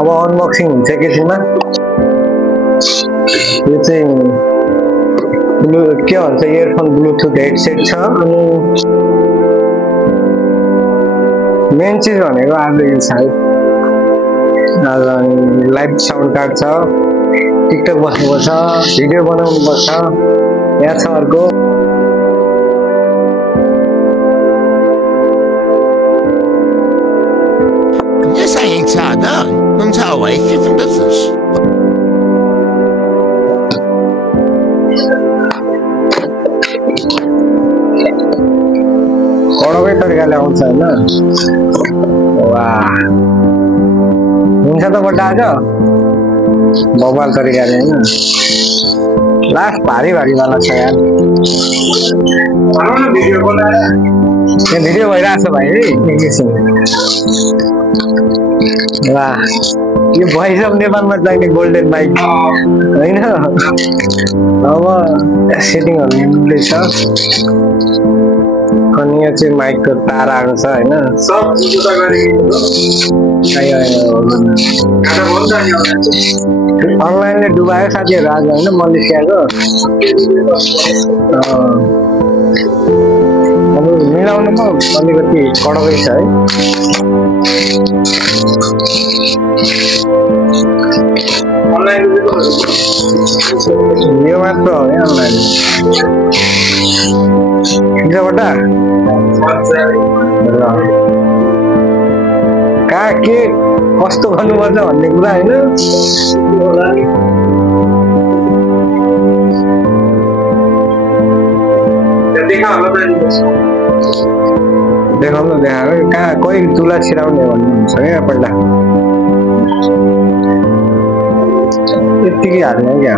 अब अनबक्सिङ हुन्छ एकैछिनमा। यो चाहिँ के भन्छ इयरफोन ब्लुटुथ हेडसेट छ। अनि मेन चिज भनेको आज यो छ आज लाइभ साउन्ड कार्ड छ, टिकटक बस्नुपर्छ, भिडियो बनाउनुपर्छ। यहाँ छ अर्को कडकै तरिकाले आउँछ होइन। वाह हुन्छ त बड्डा आज बवाल तरिकाले होइन। लास्ट भारी वाला छ यार। भिडियो भइरहेछ भाइ है एकैछिन। वाह यो भइसक्यो नेपालमा चाहिने गोल्डन बाइक होइन। अब सेटिङहरू मिल्दैछ। अनि यो चाहिँ माइकको तार आएको छ होइन। अनलाइनले डुबायो साथीहरू आज होइन मलेसियाको। अब मिलाउनुमा अलिकति कडकै छ है। यो मात्र हो है अनलाइन। कहाँ के कस्तो गर्नुपर्छ भन्ने कुरा होइन। देखाउनु देखाएको कहाँ कोही चुला छिराउने भन्नुहुन्छ क्या पहिला। यत्तिकै हाल्ने क्या।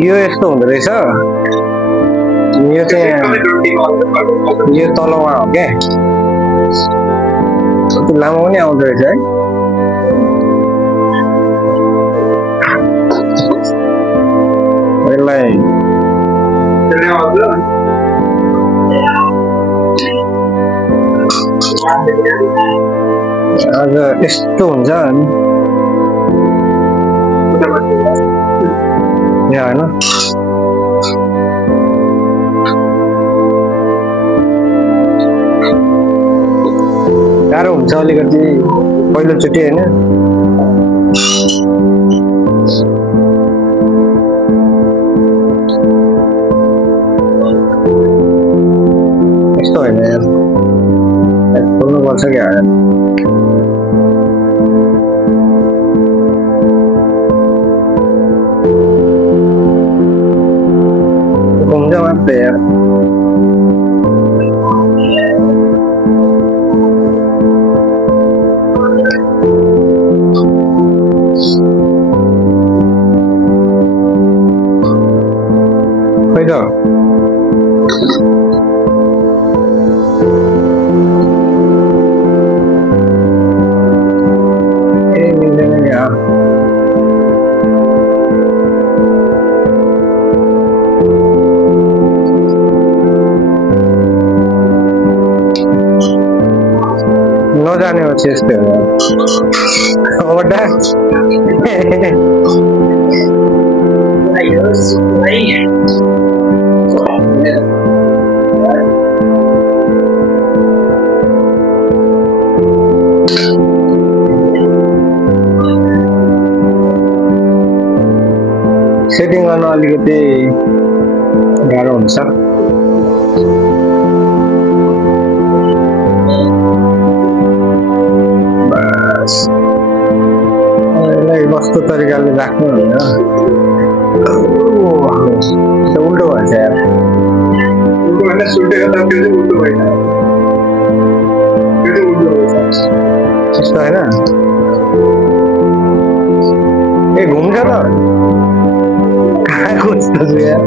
यो यस्तो हुँदो रहेछ। यो चाहिँ यो तलमा हो क्या। लामो पनि आउँदो रहेछ है। यसलाई आज यस्तो हुन्छ यहाँ होइन। गाह्रो हुन्छ अलिकति पहिलोचोटि होइन। यस्तो होइन यार खोल्नुपर्छ क्या। घुम्छ मात्रै यार। खै त नजाने हो यस्तै हो। सेटिङ गर्न अलिकति गाह्रो हुन्छ। कस्तो तरिकाले राख्नु होइन। उल्टो भएछ यार। त्यस्तो होइन ए घुम्छ त कहाँ खोज्छु यार।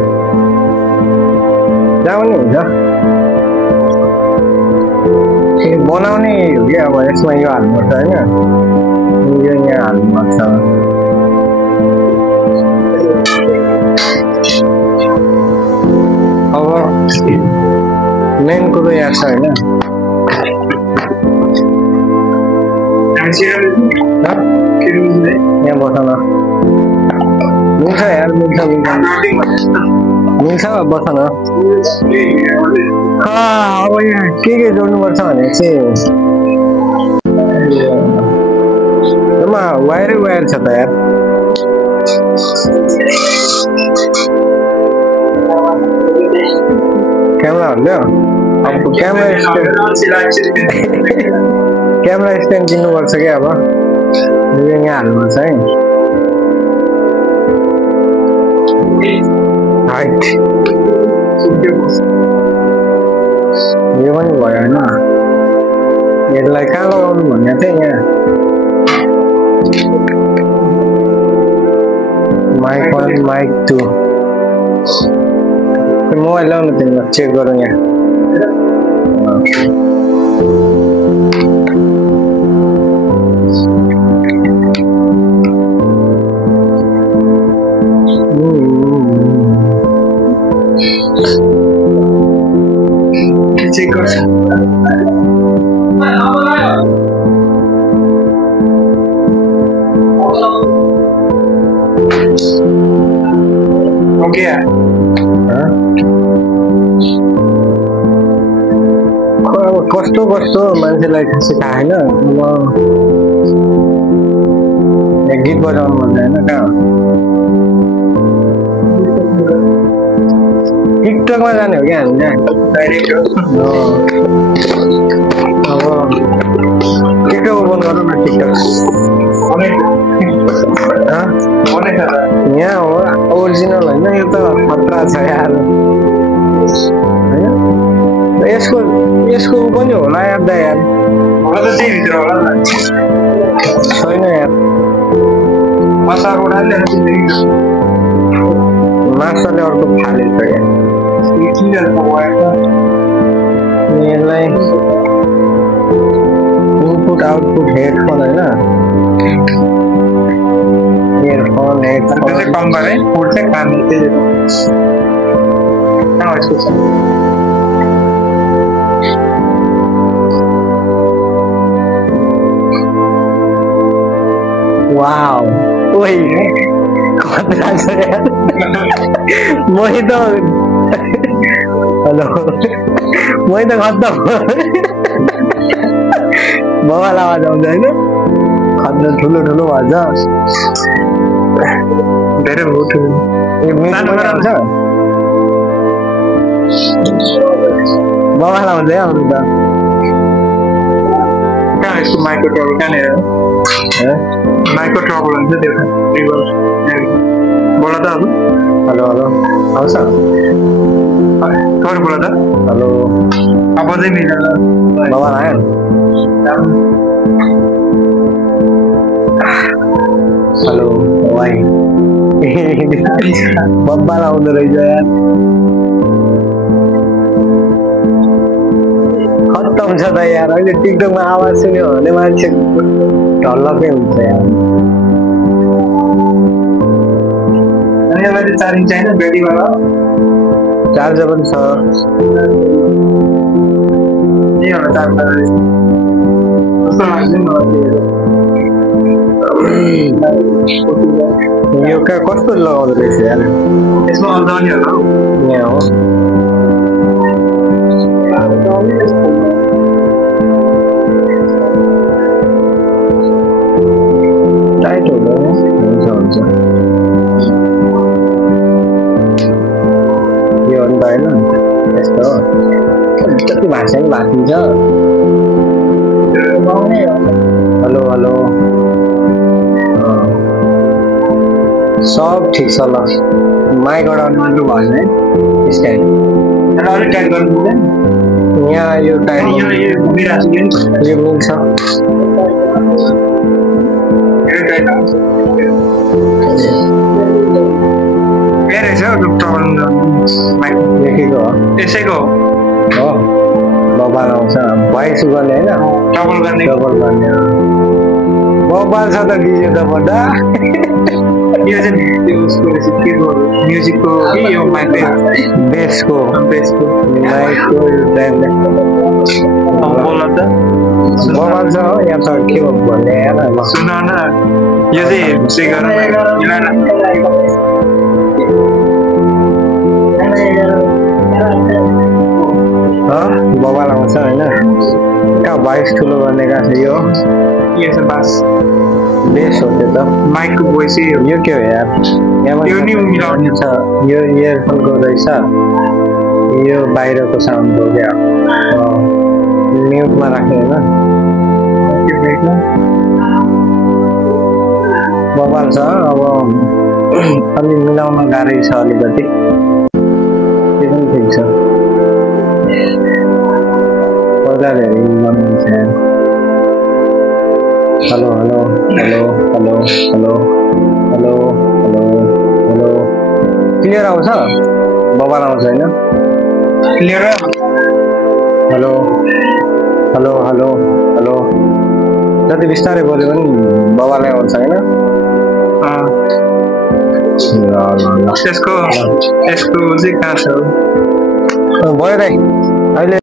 जहाँ पनि हुन्छ बनाउने हो कि अब यसमा यो हाल्नुपर्छ होइन। यो यहाँ हाल्नुपर्छ। अब मेन कुरो याद छ होइन यहाँ बस न मिल्छ यार मिल्छ बस न अब यहाँ के जोड्नुपर्छ भने चाहिँ वायर छ त यार क्यामेरा हाल्यो अब क्यामेरा स्ट्यान्ड किन्नुपर्छ क्या अब यहाँ हाल्नुपर्छ है हाइट यो पनि भयो होइन यसलाई कहाँ लगाउनु भन्ने चाहिँ यहाँ माइक 1 माइक 2 मोबाइल ल्याउनु तिमीलाई चेक गरौँ यहाँ चेक गर्छ ओके कस्तो मान्छेलाई खासै थाहा छैन गीत बजाउनु भन्दा होइन कहाँ टिकटकमा जाने हो क्या हामी अब टिकटक ओपन गरौँ न टिकटक यहाँ हो ओरिजिनल होइन यो त खतरा छ यार यसको पनि होला यार दा यार छैन यार मासुले अर्को फालेछ यार यसलाई इनपुट आउटपुट हेडफोन होइन इयरफोन हेडफोन कम गरे पुट चाहिँ काम वाओ ओए खतरा छ यार मैं तो हेलो मैं तो खतरा बवाल आवाज आउँछ हैन खतरा ठुलो भन्छ धेरै हो ठुलो यो म्युजिक आउँछ बवाल आउँछ है आउनु त कहाँ यसको माइक्रो ट्रबल कहाँनिर माइक्रो ट्रबल हुन्छ त्यो रिभर्स बोला त अब हेलो आउँछ बोला त हेलो अब चाहिँ मिलेर बवाल आयो हेलो वाइ बब्बाल आउँदो रहेछ यार खत्तम छ त यार अहिले टिकटकमा आवाज सुन्यो भने मान्छे ढल्लकै हुन्छ यार अनि अब चार्जिङ चाहिएन ब्याट्रीवाला चार्जर पनि छ के हो चार्जर कस्तो लाग्छ नि यो कस्तो लगाउँदो रहेछ यार यसमा अल्झाउने होला यहाँ हो टाइट हुन्छ यो अन्त होइन यस्तो जति भाषा पनि भाँचिन्छ हेलो सब ठिक छ ल माइक अडाउनु मात्र भएन है स्टाइल अलिक टाइट गर्नु पर्दैन यहाँ यो टाइट यो मिल्छ लेखेको हो यसैको हो बबाल आउँछ भोइस गर्ने होइन डबल गर्ने बबाल छ त डिजे त बड्डा यो चाहिँ त्यो उसको रहेछ के को म्युजिकको कि यो माइक बेसको बेसको माइकको बोल त बवाल छ हो यहाँ त के हो भन्ने यार सुन न यो चाहिँ चाहिँ गर मिलाएर बवाल आउँछ होइन कहाँ भोइस ठुलो गर्ने कहाँ छ यो यो चाहिँ बास बेस हो त्यो त माइकको भोइस यो के हो यार यो नि मिलाउने छ यो इयरफोनको रहेछ यो बाहिरको साउन्ड हो क्या म्युटमा राख्ने होइन बवाल छ अब अलि मिलाउन गाह्रै छ अलिकति त्यो पनि ठिक छ पहिला धेरै बनाउँछ hello hello hello hello hello hello hello hello clear आउँछ बवाल आउँछ होइन clear hello hello hello hello जति बिस्तारै बोल्यो भने बवालै आउँछ होइन यसको चाहिँ कहाँ छ भयो दाइ अहिले